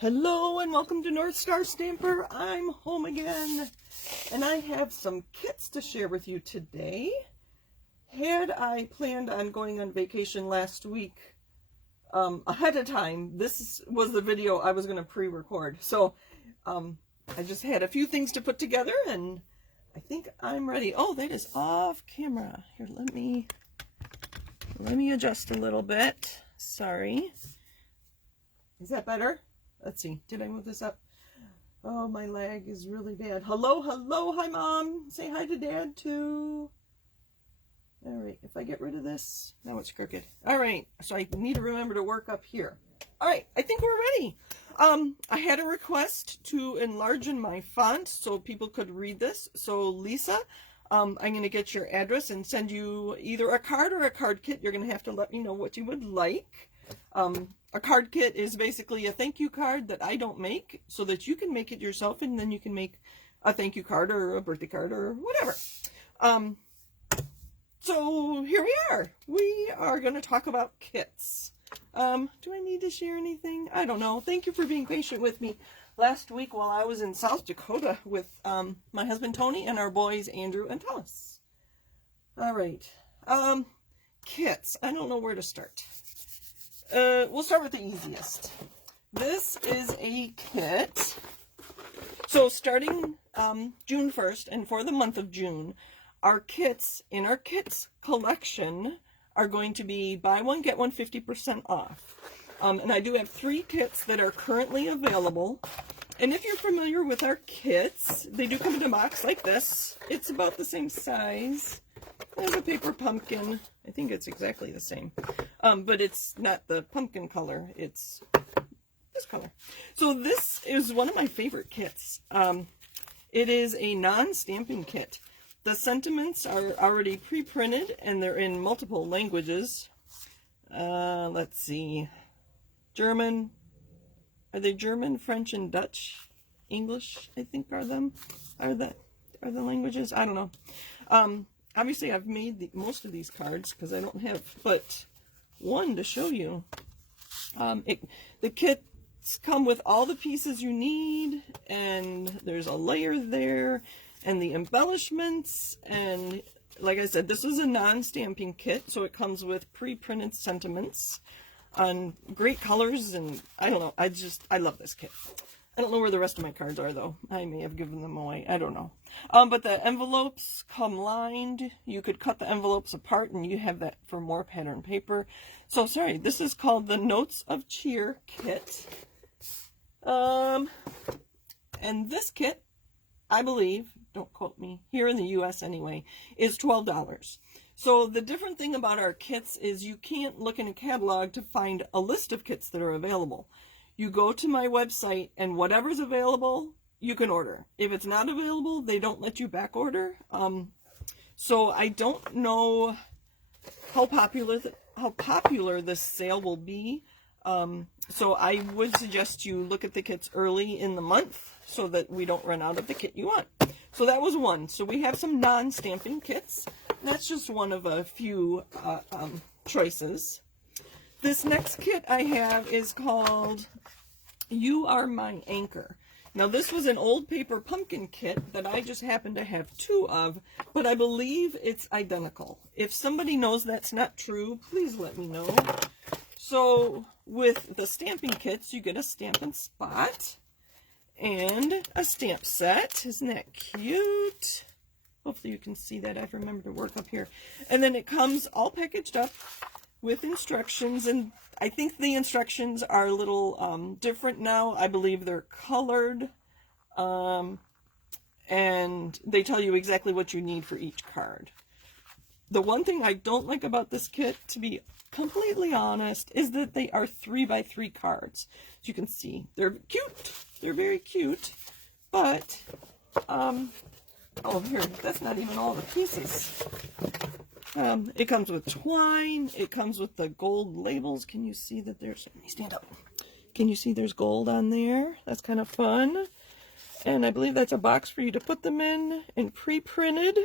Hello and welcome to North Star Stamper. I'm home again and I have some kits to share with you today. Had I planned on going on vacation last week ahead of time, this was the video I was going to pre-record. So I just had a few things to put together and I think I'm ready. Oh, that is off camera. Here, let me adjust a little bit. Sorry. Is that better? Let's see. Did I move this up? Oh, my lag is really bad. Hello, hello. Hi, Mom. Say hi to Dad, too. All right. If I get rid of this, now it's crooked. All right. So I need to remember to work up here. All right. I think we're ready. I had a request to enlarge my font so people could read this. So, Lisa, I'm going to get your address and send you either a card or a card kit. You're going to have to let me know what you would like. A card kit is basically a thank you card that I don't make so that you can make it yourself, and then you can make a thank you card or a birthday card or whatever. So here we are. We are going to talk about kits. Do I need to share anything? I don't know. Thank you for being patient with me last week while I was in South Dakota with my husband Tony and our boys Andrew and Thomas. All right. Kits. I don't know where to start. We'll start with the easiest. This is a kit. So starting June 1st and for the month of June, our kits in our kits collection are going to be buy one, get one 50% off. And I do have 3 kits that are currently available. And if you're familiar with our kits, they do come in a box like this. It's about the same size as a paper pumpkin. I think it's exactly the same. But it's not the pumpkin color. It's this color. So this is one of my favorite kits. It is a non-stamping kit. The sentiments are already pre-printed and they're in multiple languages. Let's see. German. Are they German, French, and Dutch? English, I think, are the languages? I don't know. Obviously, I've made most of these cards because I don't have but one to show you. The kits come with all the pieces you need, and there's a layer there, and the embellishments, and like I said, this is a non-stamping kit, so it comes with pre-printed sentiments on great colors, and I don't know, I love this kit. I don't know where the rest of my cards are, though. I may have given them away. I don't know. But the envelopes come lined. You could cut the envelopes apart, and you have that for more pattern paper. So, sorry, this is called the Notes of Cheer kit. And this kit, I believe, don't quote me, here in the U.S. anyway, is $12. So the different thing about our kits is you can't look in a catalog to find a list of kits that are available. You go to my website and whatever's available, you can order. If it's not available, they don't let you back order. So I don't know how popular this sale will be. So I would suggest you look at the kits early in the month so that we don't run out of the kit you want. So that was one. So we have some non-stamping kits. That's just one of a few choices. This next kit I have is called You Are My Anchor. Now this was an old paper pumpkin kit that I just happen to have 2 of, but I believe it's identical. If somebody knows that's not true, please let me know. So with the stamping kits, you get a Stampin' Spot and a stamp set. Isn't that cute? Hopefully you can see that. I've remembered to work up here. And then it comes all packaged up with instructions, and I think the instructions are a little different now. I believe they're colored, and they tell you exactly what you need for each card. The one thing I don't like about this kit, to be completely honest, is that they are 3x3 cards. As you can see, they're cute. They're very cute, but, oh, here, that's not even all the pieces. It comes with twine. It comes with the gold labels. Can you see that there's... Let me stand up. Can you see there's gold on there? That's kind of fun. And I believe that's a box for you to put them in and pre-printed.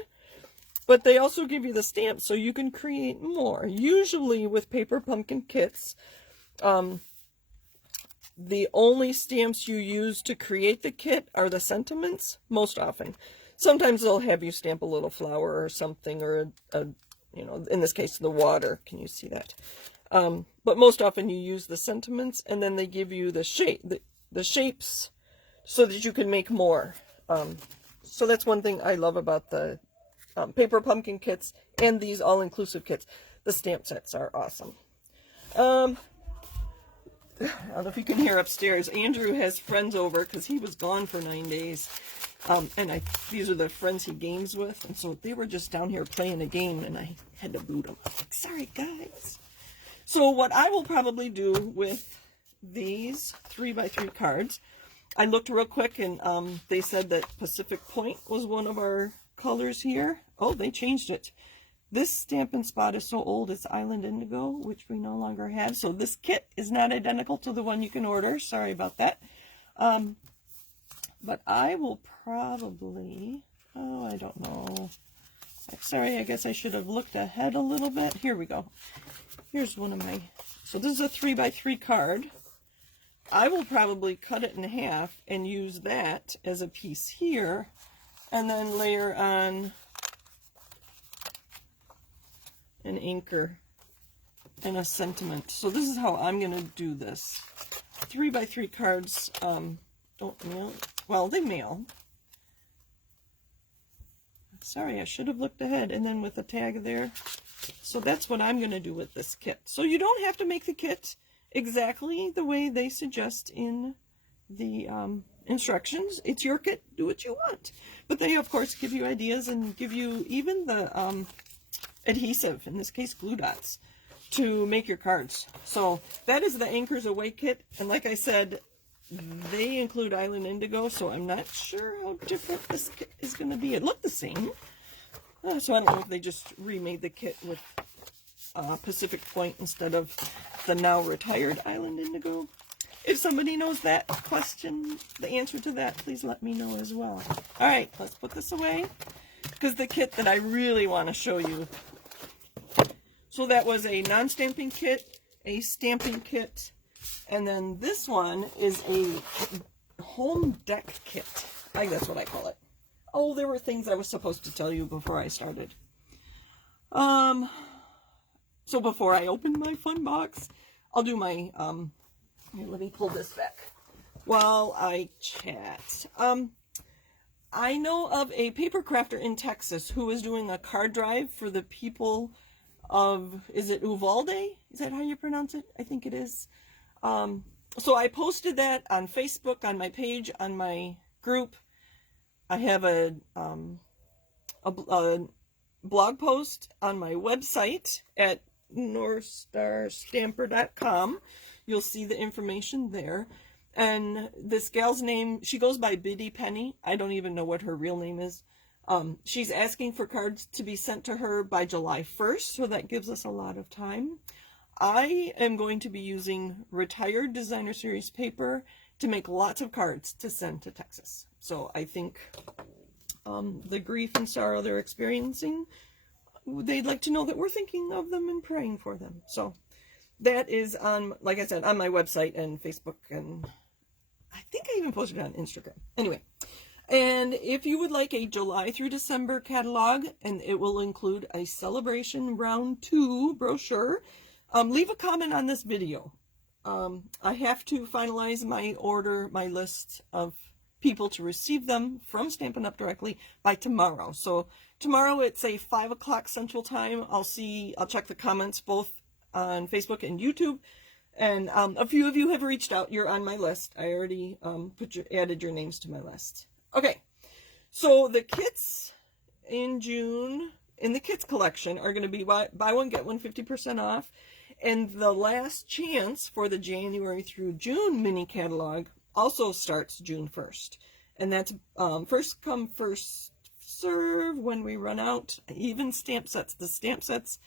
But they also give you the stamps so you can create more. Usually with paper pumpkin kits, the only stamps you use to create the kit are the sentiments, most often. Sometimes they'll have you stamp a little flower or something, or you know, in this case, the water. Can you see that? But most often you use the sentiments, and then they give you the shapes so that you can make more. So that's one thing I love about the paper pumpkin kits and these all-inclusive kits. The stamp sets are awesome. I don't know if you can hear upstairs. Andrew has friends over because he was gone for 9 days. And these are the friends he games with. And so they were just down here playing a game, and I had to boot them. Like, sorry, guys. So what I will probably do with these 3x3 cards, I looked real quick, and they said that Pacific Point was one of our colors here. Oh, they changed it. This Stampin' Spot is so old, it's Island Indigo, which we no longer have. So this kit is not identical to the one you can order. Sorry about that. But I will probably, oh, I don't know. Sorry, I guess I should have looked ahead a little bit. Here we go. Here's one of my, so this is a 3x3 card. I will probably cut it in half and use that as a piece here, and then layer on an anchor and a sentiment. So this is how I'm going to do this. 3x3 cards don't mail. Well, they mail. Sorry, I should have looked ahead. And then with a tag there. So that's what I'm going to do with this kit. So you don't have to make the kit exactly the way they suggest in the instructions. It's your kit. Do what you want. But they, of course, give you ideas and give you even the adhesive, in this case glue dots, to make your cards. So that is the Anchors Away kit. And like I said, they include Island Indigo, so I'm not sure how different this kit is going to be. It looked the same. So I don't know if they just remade the kit with Pacific Point instead of the now retired Island Indigo. If somebody knows that question, the answer to that, please let me know as well. All right, let's put this away, because the kit that I really want to show you. So that was a non-stamping kit, a stamping kit, and then this one is a home deck kit. I think that's what I call it. Oh, there were things I was supposed to tell you before I started. So before I open my fun box, I'll do my, here, let me pull this back while I chat. I know of a paper crafter in Texas who is doing a card drive for the people of, is it Uvalde? Is that how you pronounce it? I think it is. So I posted that on Facebook, on my page, on my group. I have a blog post on my website at northstarstamper.com. You'll see the information there. And this gal's name, she goes by Biddy Penny. I don't even know what her real name is. She's asking for cards to be sent to her by July 1st, so that gives us a lot of time. I am going to be using retired Designer Series paper to make lots of cards to send to Texas. So I think the grief and sorrow they're experiencing, they'd like to know that we're thinking of them and praying for them. So that is on, like I said, on my website and Facebook, and I think I even posted it on Instagram. Anyway, and if you would like a July through December catalog, and it will include a Celebration Round 2 brochure, leave a comment on this video. I have to finalize my order, my list of people to receive them from Stampin' Up! Directly by tomorrow. So tomorrow it's a 5 o'clock Central Time. I'll check the comments both on Facebook and YouTube. And a few of you have reached out. You're on my list. I already added your names to my list. Okay, so the kits in June, in the kits collection, are going to be buy one, get one 50% off. And the last chance for the January through June mini catalog also starts June 1st. And that's first come, first serve when we run out. Even stamp sets. The stamp sets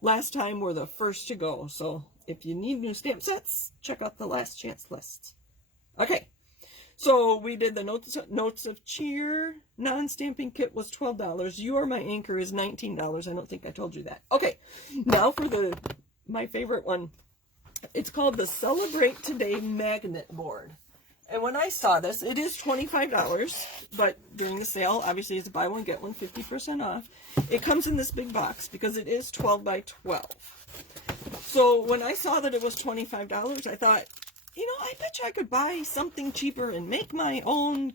last time were the first to go. So if you need new stamp sets, check out the last chance list. Okay, so we did the Notes of Cheer. Non-stamping kit was $12. You Are My Anchor is $19. I don't think I told you that. Okay, now for my favorite one. It's called the Celebrate Today Magnet Board. And when I saw this, it is $25, but during the sale, obviously it's buy one, get one, 50% off. It comes in this big box because it is 12 by 12. So when I saw that it was $25, I thought, you know, I bet you I could buy something cheaper and make my own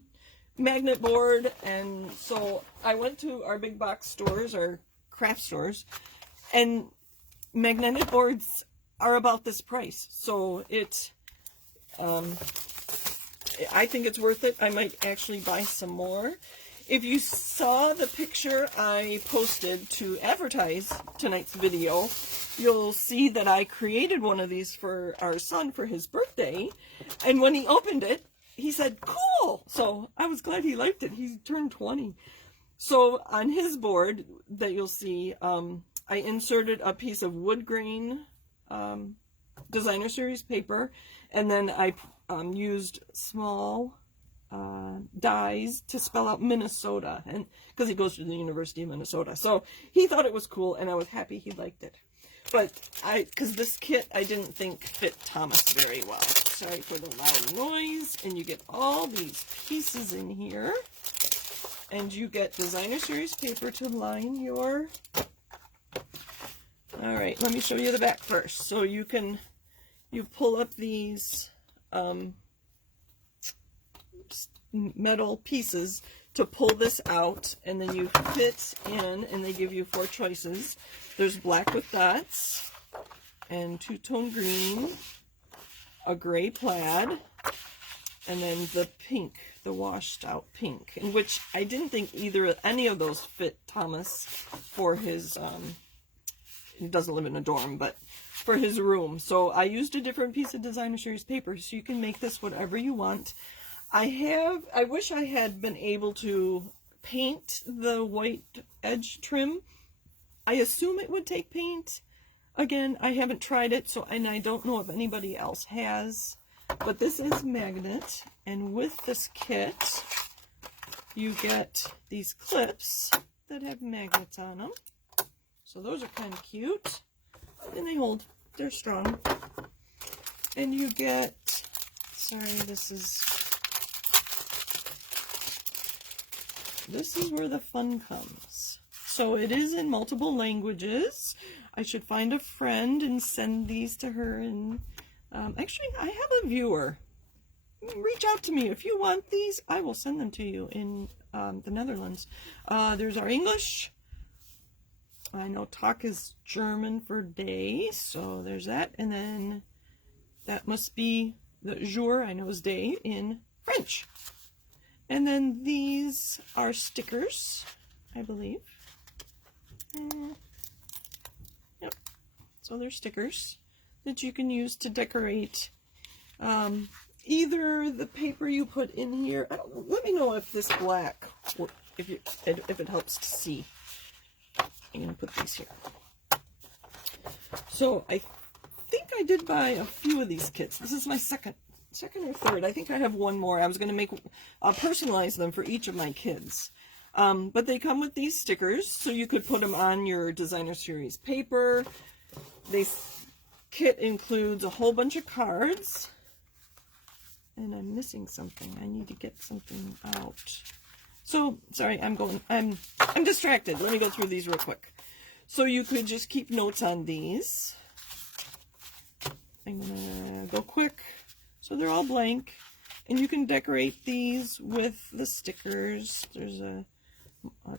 magnet board. And so I went to our big box stores, our craft stores, and magnetic boards are about this price. So I think it's worth it. I might actually buy some more. If you saw the picture I posted to advertise tonight's video, you'll see that I created one of these for our son for his birthday. And when he opened it, he said, cool! So I was glad he liked it. He turned 20. So on his board that you'll see, I inserted a piece of wood grain designer series paper, and then I used small dies to spell out Minnesota, and because he goes to the University of Minnesota. So he thought it was cool, and I was happy he liked it. But because this kit I didn't think fit Thomas very well. Sorry for the loud noise. And you get all these pieces in here, and you get designer series paper to line your. All right, let me show you the back first. So you pull up these metal pieces to pull this out, and then you fit in, and they give you 4 choices. There's black with dots, and two-tone green, a gray plaid, and then the pink, the washed out pink, in which I didn't think any of those fit Thomas for his, he doesn't live in a dorm, but for his room. So I used a different piece of designer series paper, so you can make this whatever you want. I wish I had been able to paint the white edge trim. I assume it would take paint. Again, I haven't tried it, and I don't know if anybody else has. But this is magnet, and with this kit, you get these clips that have magnets on them. So those are kind of cute, and they're strong. And you get, sorry, this is where the fun comes. So it is in multiple languages. I should find a friend and send these to her. And actually, I have a viewer. Reach out to me if you want these. I will send them to you in the Netherlands. There's our English. I know Tag is German for day, so there's that. And then that must be the jour, I know is day, in French. And then these are stickers, I believe. Yep. So they're stickers that you can use to decorate either the paper you put in here. Let me know if this black, if it helps to see. I'm going to put these here. So I think I did buy a few of these kits. This is my second or third. I think I have one more. I was going to personalize them for each of my kids. But they come with these stickers, so you could put them on your designer series paper. This kit includes a whole bunch of cards. And I'm missing something. I need to get something out. So, sorry, I'm distracted. Let me go through these real quick. So you could just keep notes on these. I'm gonna go quick. So they're all blank, and you can decorate these with the stickers. There's a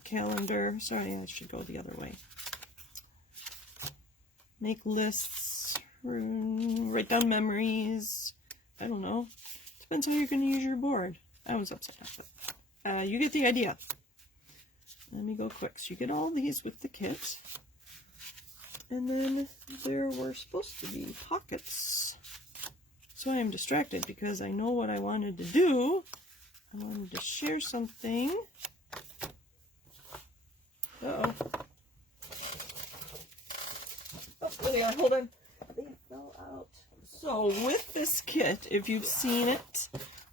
calendar. Sorry, I should go the other way. Make lists, write down memories. I don't know. Depends how you're going to use your board. I was upside down, but you get the idea. Let me go quick. So you get all these with the kit. And then there were supposed to be pockets. So I am distracted because I know what I wanted to do. I wanted to share something. Uh-oh. Oh, there they are. Hold on. They fell out. So with this kit, if you've seen it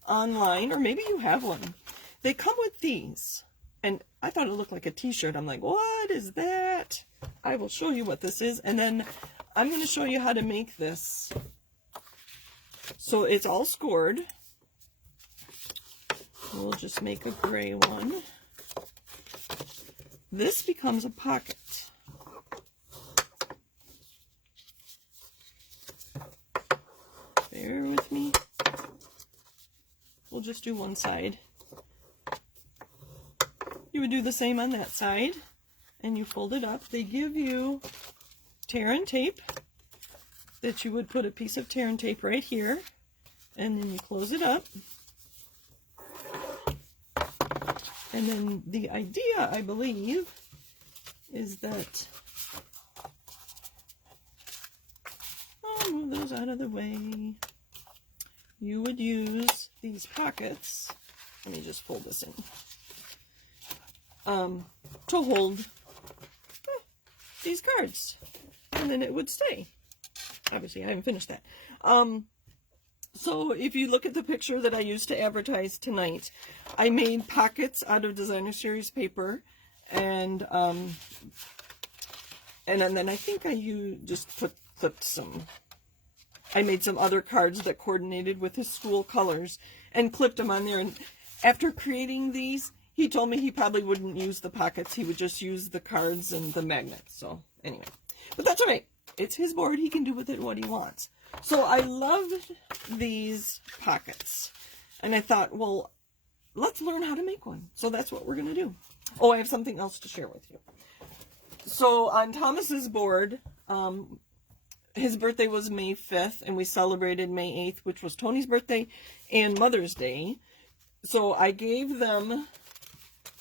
online, or maybe you have one, they come with these. And I thought it looked like a t-shirt. I'm like, what is that? I will show you what this is. And then I'm going to show you how to make this So it's all scored. We'll just make a gray one. This becomes a pocket. Bear with me. We'll just do one side. You would do the same on that side, and you fold it up. They give you tear and tape that you would put a piece of tear and tape right here, and then you close it up. And then the idea, I believe, is that, I'll move those out of the way. You would use these pockets, let me just fold this in, to hold these cards, and then it would stay. Obviously, I haven't finished that. So if you look at the picture that I used to advertise tonight, I made pockets out of designer series paper, and then I think just clipped some. I made some other cards that coordinated with his school colors and clipped them on there. And after creating these, he told me he probably wouldn't use the pockets. He would just use the cards and the magnets. So anyway, but that's all right. It's his board. He can do with it what he wants. So I loved these pockets. And I thought, well, let's learn how to make one. So that's what we're going to do. Oh, I have something else to share with you. So on Thomas's board, his birthday was May 5th, and we celebrated May 8th, which was Tony's birthday and Mother's Day. So I gave them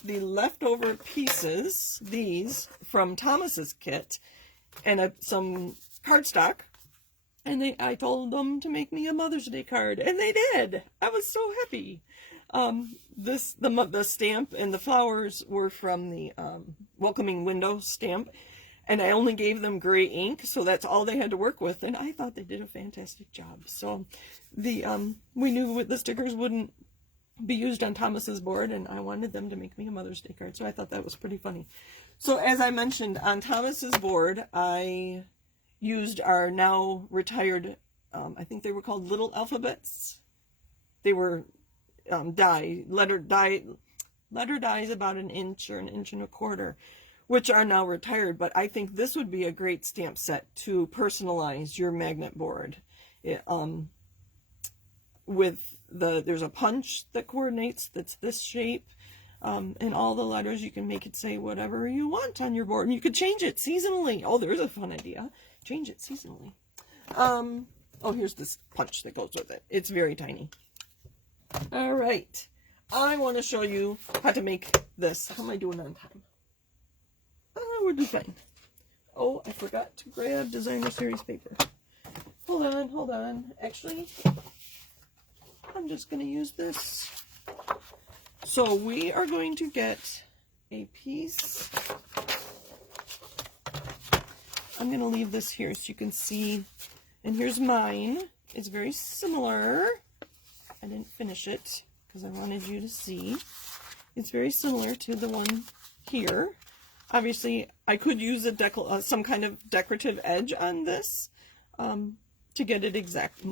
the leftover pieces, these, from Thomas's kit, and some cardstock. And I told them to make me a Mother's Day card, and they did. I was so happy. The stamp and the flowers were from the welcoming window stamp, and I only gave them gray ink, so that's all they had to work with, and I thought they did a fantastic job. So we knew the stickers wouldn't be used on Thomas's board, and I wanted them to make me a Mother's Day card, so I thought that was pretty funny. So as I mentioned, on Thomas's board, I used our now retired, I think they were called little alphabets. They were letter dies about an inch or an inch and a quarter, which are now retired, but I think this would be a great stamp set to personalize your magnet board. There's a punch that coordinates, that's this shape, and all the letters, you can make it say whatever you want on your board, and you could change it seasonally. Oh, there's a fun idea. Change it seasonally. Oh, here's this punch that goes with it. It's very tiny. All right. I want to show you how to make this. How am I doing on time? We're doing fine. Oh, I forgot to grab designer series paper. Hold on. Actually, I'm just going to use this. So we are going to get a piece. I'm going to leave this here so you can see. And here's mine. It's very similar. I didn't finish it because I wanted you to see. It's very similar to the one here. Obviously, I could use some kind of decorative edge on this to get it exact,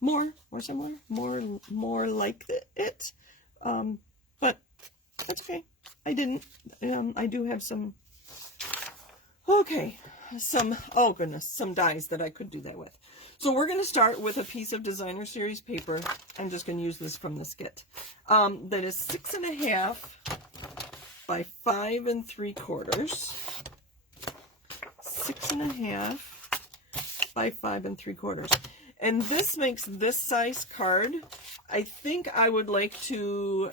more similar, more like it. But that's okay. I didn't. I do have some. Okay, oh goodness, some dies that I could do that with. So we're going to start with a piece of designer series paper. I'm just going to use this from the kit. That is 6.5 by 5 3/4. 6.5 by 5 3/4. And this makes this size card. I think I would like to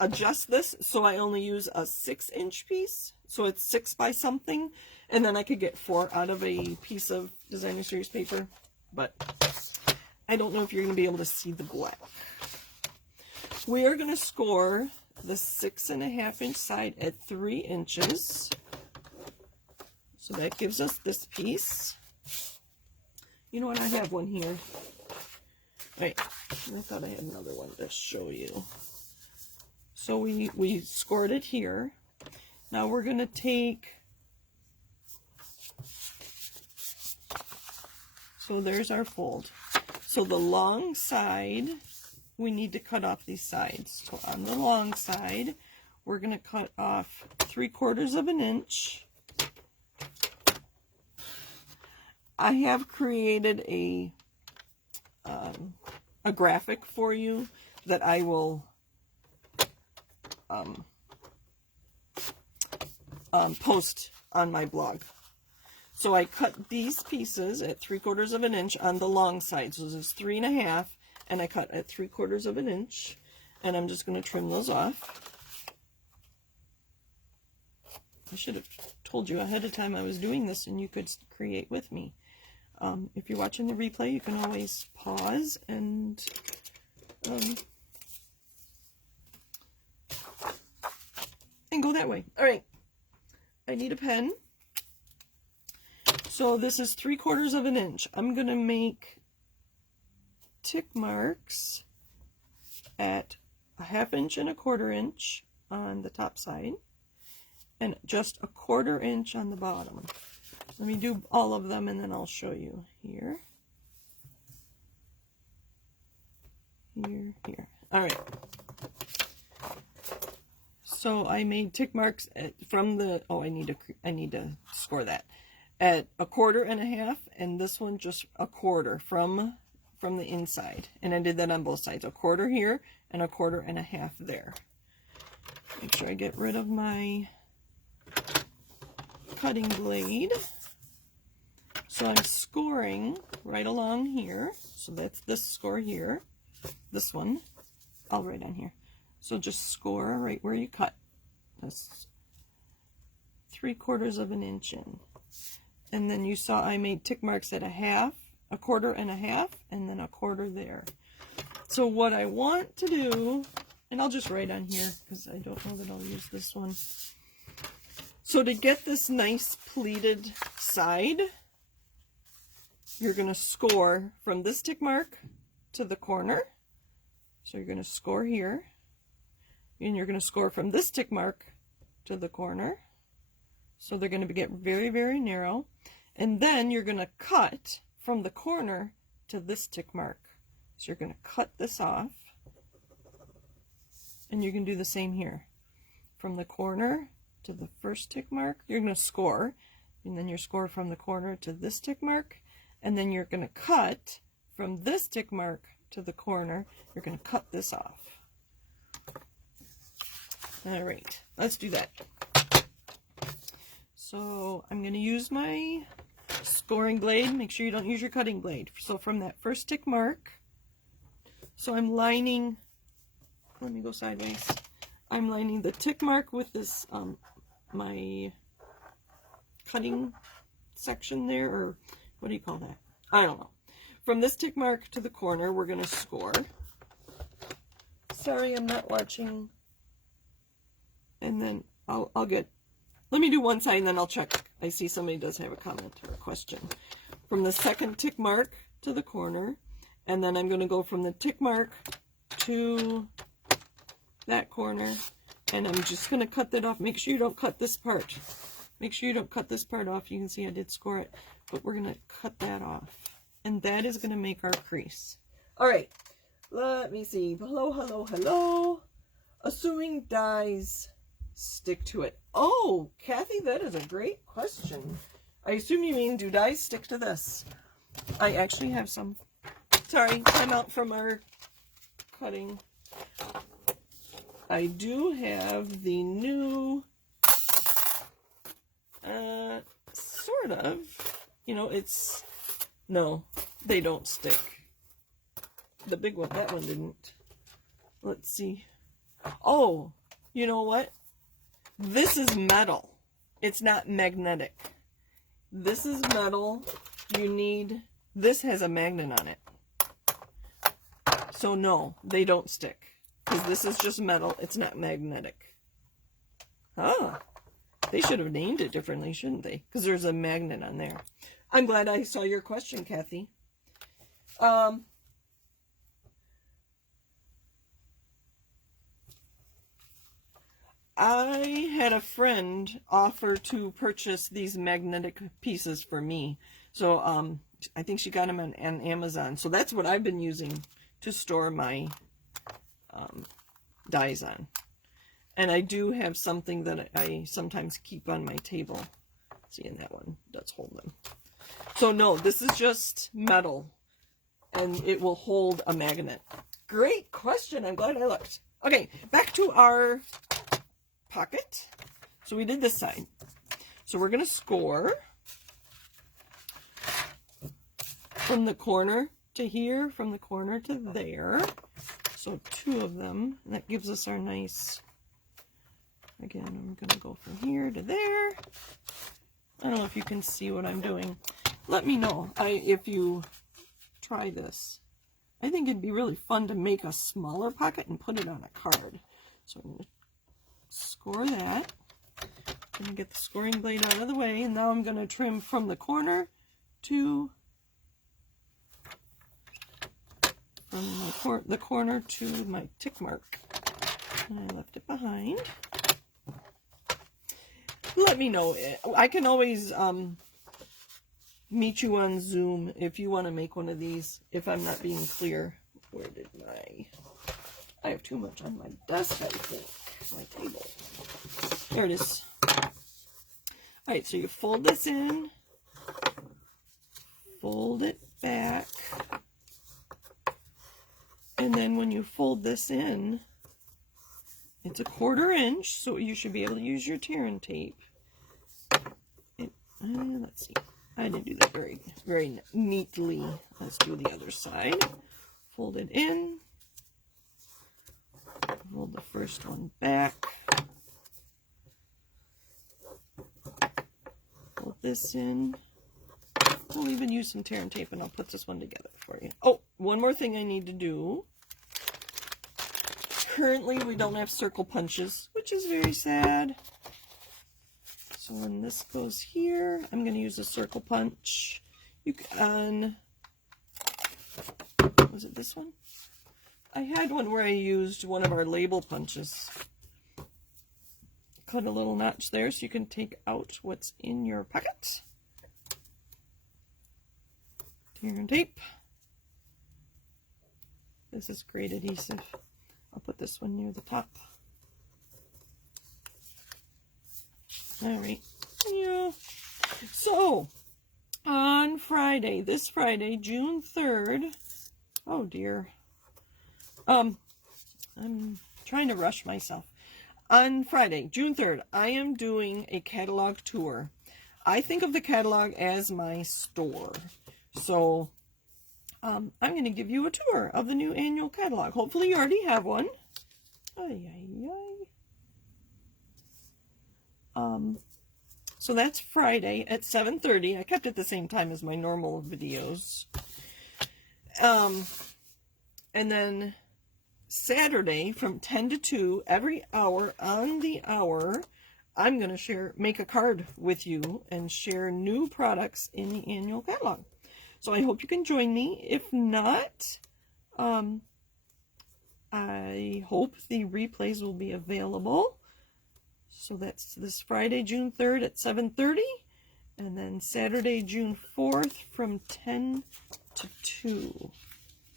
adjust this so I only use a 6-inch piece. So it's 6 by something. And then I could get 4 out of a piece of designer series paper. But I don't know if you're going to be able to see the black. We are going to score the 6.5-inch side at 3 inches. So that gives us this piece. You know what? I have one here. Right. I thought I had another one to show you. So we scored it here. Now we're going to take... So there's our fold. So the long side, we need to cut off these sides. So on the long side, we're going to cut off 3/4 of an inch. I have created a graphic for you that I will post on my blog. So I cut these pieces at 3/4 of an inch on the long side. So this is 3.5, and I cut at 3/4 of an inch, and I'm just going to trim those off. I should have told you ahead of time I was doing this, and you could create with me. If you're watching the replay, you can always pause and go that way. All right, I need a pen. So this is 3/4 of an inch. I'm going to make tick marks at 1/2 inch and 1/4 inch on the top side, and just 1/4 inch on the bottom. Let me do all of them and then I'll show you here. Here. All right. So I made tick marks from the, I need to score that, at 1/4 and 1/2, and this one just 1/4 from the inside. And I did that on both sides, 1/4 here and 1/4 and 1/2 there. Make sure I get rid of my cutting blade. So I'm scoring right along here. So that's this score here. This one, I'll write on here. So just score right where you cut. That's 3/4 of an inch in. And then you saw I made tick marks at 1/2, 1/4 and 1/2, and then 1/4 there. So what I want to do, and I'll just write on here because I don't know that I'll use this one. So to get this nice pleated side, you're going to score from this tick mark to the corner. So you're going to score here, and you're going to score from this tick mark to the corner. So they're going to get very, very narrow. And then you're going to cut from the corner to this tick mark. So you're going to cut this off, and you can do the same here. From the corner to the first tick mark, you're going to score, and then you score from the corner to this tick mark, and then you're going to cut from this tick mark to the corner. You're going to cut this off. All right, let's do that. So I'm going to use my scoring blade. Make sure you don't use your cutting blade. So from that first tick mark, so I'm lining, let me go sideways. I'm lining the tick mark with this, my cutting section there, or what do you call that? I don't know. From this tick mark to the corner, we're going to score. Sorry, I'm not watching. And then I'll get, let me do one side and then I'll check. I see somebody does have a comment or a question. From the second tick mark to the corner, and then I'm going to go from the tick mark to that corner, and I'm just going to cut that off. Make sure you don't cut this part. Make sure you don't cut this part off. You can see I did score it, but we're going to cut that off. And that is going to make our crease. All right, let me see. Hello, hello, hello. Assuming dies stick to it. Oh, Kathy, that is a great question. I assume you mean, do dies stick to this? I actually have some. Sorry, time out from our cutting. I do have the new, sort of, you know, it's, no, they don't stick. The big one, that one didn't. Let's see. Oh, you know what? This is metal. It's not magnetic. This is metal. You need, this has a magnet on it. So no, they don't stick. Because this is just metal. It's not magnetic. Ah, they should have named it differently, shouldn't they? Because there's a magnet on there. I'm glad I saw your question, Kathy. I had a friend offer to purchase these magnetic pieces for me. So I think she got them on Amazon. So that's what I've been using to store my dies on. And I do have something that I sometimes keep on my table. See, and that one does hold them. So no, this is just metal, and it will hold a magnet. Great question. I'm glad I looked. Okay, back to our pocket. So we did this side. So we're going to score from the corner to here, from the corner to there. So 2 of them. And that gives us our nice, again, I'm going to go from here to there. I don't know if you can see what I'm doing. Let me know if you try this. I think it'd be really fun to make a smaller pocket and put it on a card. So I'm going to score that. I'm going to get the scoring blade out of the way, and now I'm going to trim from the corner to the corner to my tick mark. And I left it behind. Let me know. I can always meet you on Zoom if you want to make one of these, if I'm not being clear. Where did I have too much on my desk, I think. My table. There it is. Alright, so you fold this in, fold it back, and then when you fold this in, it's a 1/4 inch, so you should be able to use your tear and tape. Let's see. I didn't do that very neatly. Let's do the other side. Fold it in. Fold the first one back. Fold this in. We'll even use some tear and tape, and I'll put this one together for you. Oh, one more thing I need to do. Currently, we don't have circle punches, which is very sad. So when this goes here, I'm going to use a circle punch. You can, was it this one? I had one where I used one of our label punches. Cut a little notch there so you can take out what's in your pocket. Tear and tape. This is great adhesive. I'll put this one near the top. Alright. Yeah. So, on Friday, this Friday, June 3rd, oh dear. I'm trying to rush myself. On Friday, June 3rd, I am doing a catalog tour. I think of the catalog as my store. So, I'm going to give you a tour of the new annual catalog. Hopefully you already have one. So that's Friday at 7:30. I kept it the same time as my normal videos. And then Saturday from 10 to 2, every hour on the hour, I'm going to make a card with you and share new products in the annual catalog. So I hope you can join me. If not, I hope the replays will be available. So that's this Friday, June 3rd at 7:30, and then Saturday, June 4th from 10 to 2.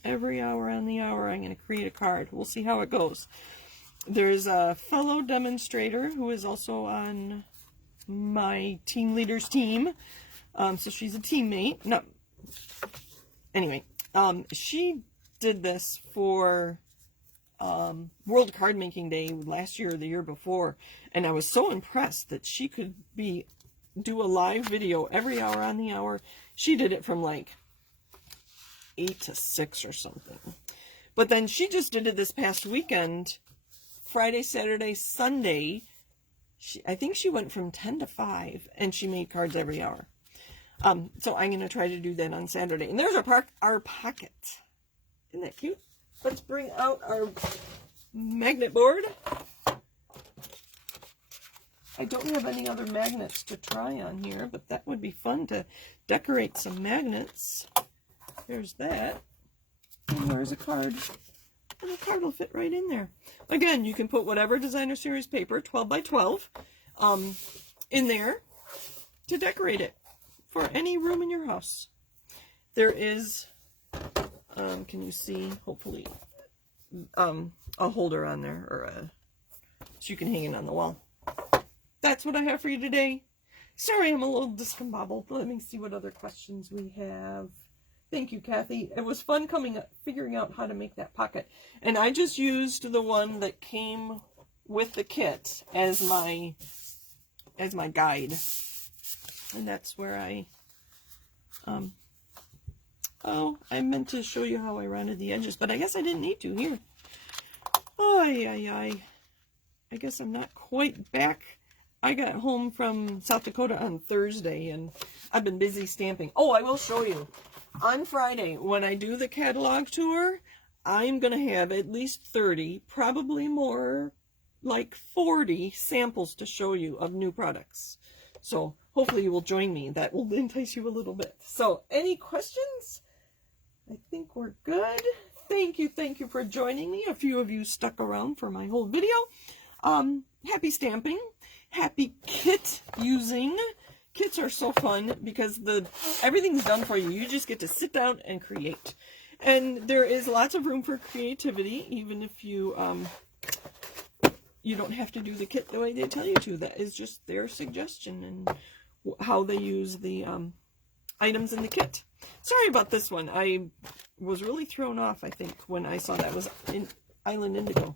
Every hour on the hour, I'm going to create a card. We'll see how it goes. There's a fellow demonstrator who is also on my team leader's team. So she's a teammate. No. Anyway, she did this for World Card Making Day last year or the year before, and I was so impressed that she could do a live video every hour on the hour. She did it from like 8 to 6 or something. But then she just did it this past weekend, Friday, Saturday, Sunday. I think she went from 10 to 5, and she made cards every hour. So I'm going to try to do that on Saturday. And there's our pocket. Isn't that cute? Let's bring out our magnet board. I don't have any other magnets to try on here, but that would be fun to decorate some magnets. There's that. And there's a card. And the card will fit right in there. Again, you can put whatever designer series paper, 12 by 12, in there to decorate it for any room in your house. There is, can you see, hopefully, a holder on there, or so you can hang it on the wall. That's what I have for you today. Sorry, I'm a little discombobbled. Let me see what other questions we have. Thank you, Kathy. It was fun figuring out how to make that pocket. And I just used the one that came with the kit as my guide. And that's where I, oh, I meant to show you how I rounded the edges, but I guess I didn't need to. Here. I guess I'm not quite back. I got home from South Dakota on Thursday, and I've been busy stamping. Oh, I will show you. On Friday, when I do the catalog tour, I'm going to have at least 30, probably more, like 40 samples to show you of new products. So hopefully you will join me. That will entice you a little bit. So any questions? I think we're good. Thank you for joining me. A few of you stuck around for my whole video. Happy stamping. Happy kit using. Kits are so fun because everything's done for you. You just get to sit down and create. And there is lots of room for creativity, even if you don't have to do the kit the way they tell you to. That is just their suggestion and how they use the items in the kit. Sorry about this one. I was really thrown off, I think, when I saw that was in Island Indigo.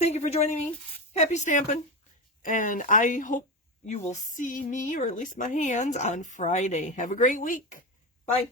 Thank you for joining me. Happy stamping. And I hope you will see me, or at least my hands, on Friday. Have a great week. Bye.